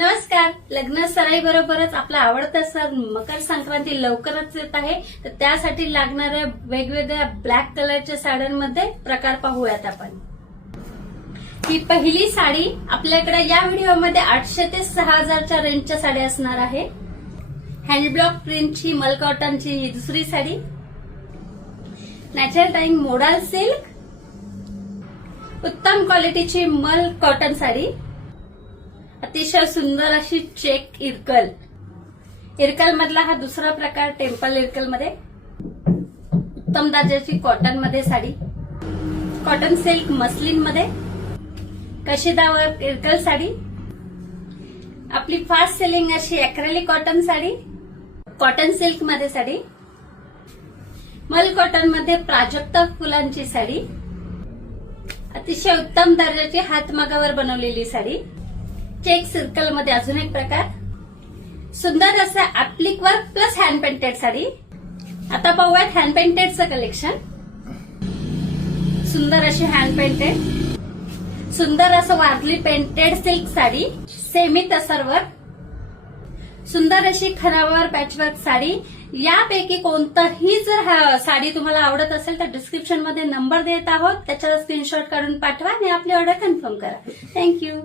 नमस्कार. लग्न सराई बरोबरच आपला आवडता सण मकर संक्रांती लवकरच येत आहे, तर त्यासाठी लागणाऱ्या वेगवेगळ्या ब्लॅक कलरच्या साड्यांमध्ये प्रकार पाहूयात आपण. ही पहिली साडी आपल्याकडे या व्हिडिओमध्ये 800 ते 6000च्या रेंजच्या साड्या असणार आहे. हँडब्लॉक प्रिंटची मल कॉटनची ही दुसरी साडी. नॅचरल टाईंग मोडाल सिल्क, उत्तम क्वालिटीची मल कॉटन साडी. अतिशय सुंदर अशी चेक इरकल. इरकल मधला हा दुसरा प्रकार टेम्पल इरकल मध्ये. उत्तम दर्जाची कॉटन मध्ये साडी. कॉटन सिल्क मस्लिन मध्ये कशिदावर इरकल साडी. आपली फास्ट सेलिंग अशी acrylic cotton sari. Cotton silk मध्ये साडी. मल कॉटन मध्ये प्राजक्त फुलांची साडी. अतिशय उत्तम दर्जाची हातमागावर बनवलेली साडी. चेक सर्कल मध्ये अजून एक प्रकार. सुंदर असं appliqué work plus hand painted sari. आता पाहूयात हँड पेंटेडचं कलेक्शन. सुंदर अशी हँड पेंटेड. सुंदर असं Warli painted silk sari. Semi तसरवर. सुंदर अशी खणावर पॅचवर्क साडी. यापैकी कोणताही जर साडी तुम्हाला आवडत असेल तर डिस्क्रिप्शन मध्ये नंबर देत आहोत, त्याच्यावर स्क्रीनशॉट काढून पाठवा आणि आपली ऑर्डर कन्फर्म करा. थँक्यू.